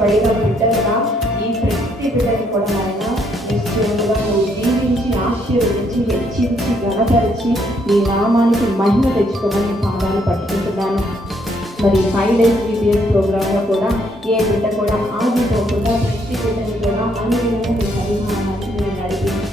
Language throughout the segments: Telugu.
దీవించబడిన బిడ్డలుగా ఈ ప్రతి బిడ్డని కూడా ఆయన నిశ్చయముగా నువ్వు దీవించి ఆశీర్వదించి హెచ్చించి గణపరిచి నీ నామానికి మహిమ తెచ్చుకోమని పాదాలు పట్టుకుంటున్నాను. మరి 5 days BPS ప్రోగ్రాంలో కూడా ఏ బిడ్డ కూడా ఆగిపోకుండా ప్రతి బిడ్డని కూడా అనుగుణంగా నీ పరిమాణానికి నేను నడిపించి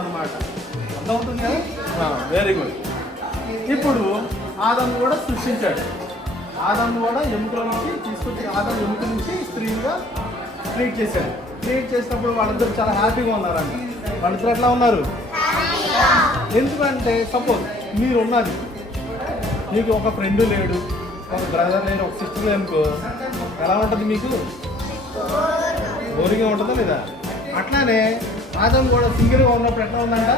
అనమాట. అర్థమవుతుంది కదా? Very good. ఇప్పుడు ఆదాము కూడా సృష్టించాడు. ఆదాము కూడా ఎముకల నుంచి తీసుకొచ్చి ఆదాము ఎముక నుంచి స్త్రీగా ట్రీట్ చేశాడు. ట్రీట్ చేసినప్పుడు వాళ్ళిద్దరు చాలా హ్యాపీగా ఉన్నారంట. వాళ్ళిద్దరు ఎట్లా ఉన్నారు? ఎందుకంటే సపోజ్ మీరు ఉన్నది, మీకు ఒక ఫ్రెండ్ లేడు, ఒక బ్రదర్ లేడు, ఒక సిస్టర్ లేనుకో ఎలా ఉంటుంది? మీకు బోరింగ్గా ఉంటుందా లేదా? అట్లానే ఆదాము కూడా సింగిల్గా ఉన్నప్పుడు ఎట్లా ఉందంట?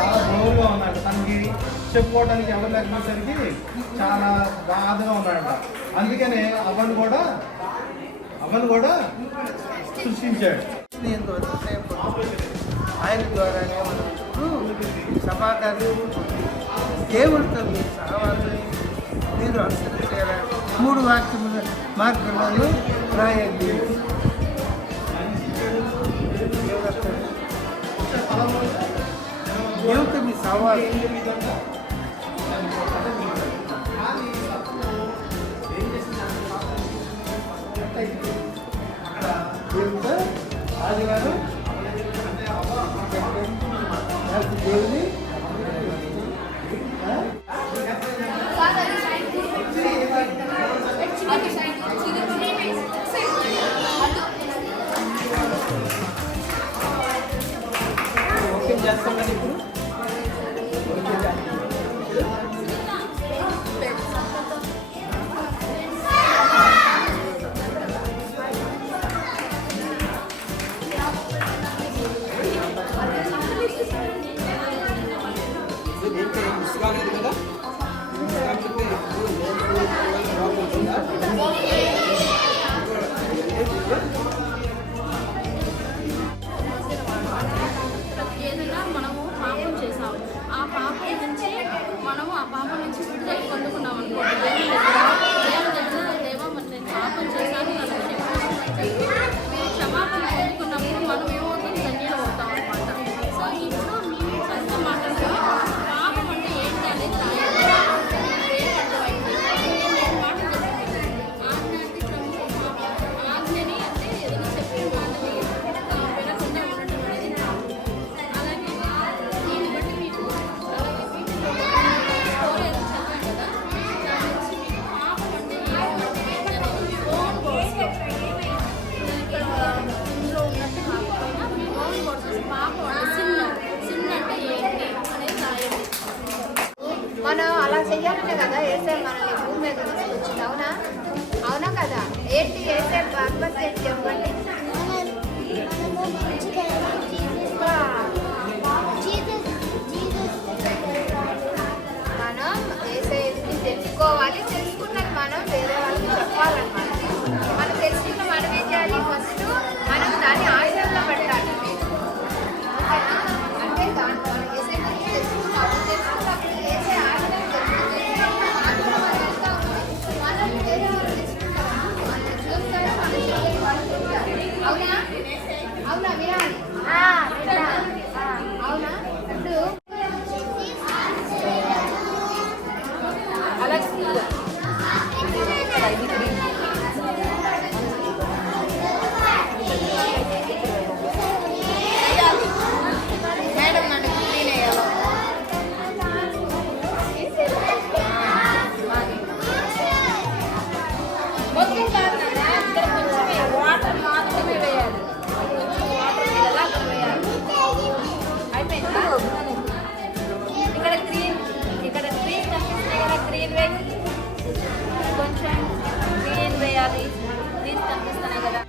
చాలా బోర్గా ఉన్నాడు. తనకి చెప్పుకోవడానికి ఎవరు లేకపోయేసరికి చాలా బాధగా ఉన్నాడంట. అందుకనే అవన్నీ కూడా సృష్టించాడు. ఆయన ద్వారానే మనం సమాధానం దేవుడితో మీరు సహవాసం మీరు అనుసరించారా? 3 వాక్యముల మార్గంలో రాయండి. దేవుడితో మీ సహవాసం దేవుడితో ఆదివారం దేవుని ఓకే చేస్తాం కదా ఇప్పుడు. మిస్ కాలేదు కదా ఏదైనా మనము పాపం చేసాము ఆ పాపం నుంచి మనము ఆ పాపం నుంచి విడుదల పొందుకున్నాం అనుకోండి దేవుని దగ్గర దేవా మరి నేను పాపం చేశాను నన్ను క్షమించమని మీరు క్షమాపణ పొందుకున్నప్పుడు మనం ఏమవుతుంది ధన్యులు అవుతాం అనమాట. సో ఇప్పుడు మీ సొంత మాటల్లో పాపం అంటే ఏంటి అనేది రాయండి. ఏం అర్థమైంది నేను మాట చెప్పింది ఆజ్ఞని అంటే ఏదైనా చెప్పే మాటని వినకుండా ఉండటం అనేది పాపం. అలాగే దీన్ని బట్టి మీకు అలాగే వీటిలో స్టోరీ ఏదో చదివాను కదా దాని నుంచి మీకు పాపం అంటే ఏంటి అనేది మీ ఓన్ వర్డ్స్ ఇక్కడ ఇందులో ఉన్నట్టు కాకపోయినా మీ ఓన్ వర్డ్స్ పాపం అంటే సిన్ అంటే ఏంటి అనేది రాయండి. మనం అలా చెయ్యాలనే కదా ఏసే మనల్ని భూమి మీద తీసుకొచ్చింది. అవునా అవునా కదా? ఏంటి ఏసే పర్పస్ ఏంటి చెప్పండి. మనం ఏసైని తెలుసుకోవాలి, తెలుసుకున్నది మనం వేరే వాళ్ళకి చెప్పాలన్నమాట. మనం తెలుసుకున్న మనం ఏం చేయాలి? ఫస్ట్ మనం దాన్ని ఆచరణలో పెట్టాలి. ఓకేనా? అంటే దాంట్లో మనం ఏసై గురించి తెలుసుకున్నప్పుడు ఏసై ఆచరణ జరుగుతుంది. ఆచరణ మనం వెళ్తా ఉంటుంది. మనం వేరే వాళ్ళు తెలుసుకుంటారు, వాళ్ళు చూస్తారు, మన పిల్లలకి వాళ్ళు చెప్తారు. అవునా అవునా వినాలి. అవునా? ఇప్పుడు అలా మేడం నన్ను క్లీన్ అయ్యాలో మొత్తం కాదు కదా, ఇక్కడ కొంచెమే వాటర్ మాత్రమే వేయాలి. వాటర్ ఎలా అక్కడ వేయాలి. అయిపోయిందా? ఇక్కడ గ్రీన్ కనిపిస్తున్నాయి కదా, గ్రీన్ వేసి కొంచెం గ్రీన్ వేయాలి. గ్రీన్ కనిపిస్తున్నాయి కదా.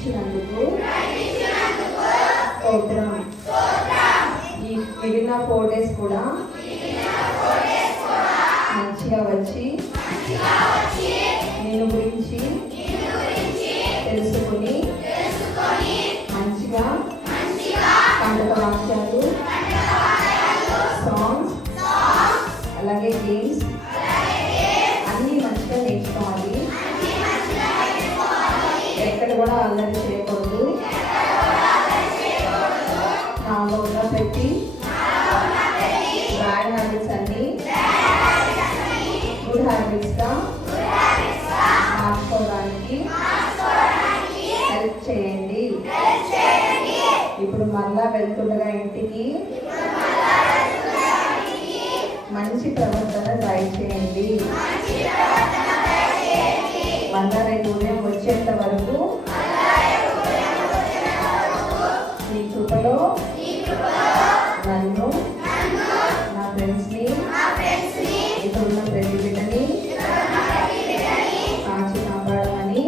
ఇచ్చినందుకు స్తోత్రం. ఈ మిగిలిన 4 days కూడా మంచిగా వచ్చి నేను గురించి తెలుసుకుని మంచిగా పండుగ వాక్యాలు, సాంగ్స్, అలాగే గేమ్స్ అన్నీ మంచిగా నేర్చుకోవాలి. ఎక్కడ కూడా అల్లరి చేయకూడదు. నాలో ఉన్న పెట్టి బ్యాడ్ హ్యాబిట్స్ అన్ని గుడ్ హ్యాబిట్స్గా మార్చుకోవడానికి హెల్ప్ చేయండి. ఇప్పుడు మళ్ళా వెళ్తుండగా ఇంటికి మంచి ప్రవర్తన ట్రై చేయండి. మళ్ళా రేపు ఉదయం వచ్చేంత వరకు మీ కృపలో నన్ను, నా ఫ్రెండ్స్ని, ఇక్కడున్న ప్రతి బిడ్డని కాచి కాపాడమని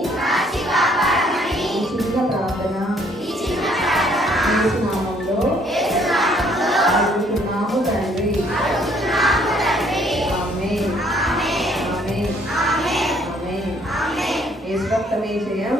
రక్తమే జయం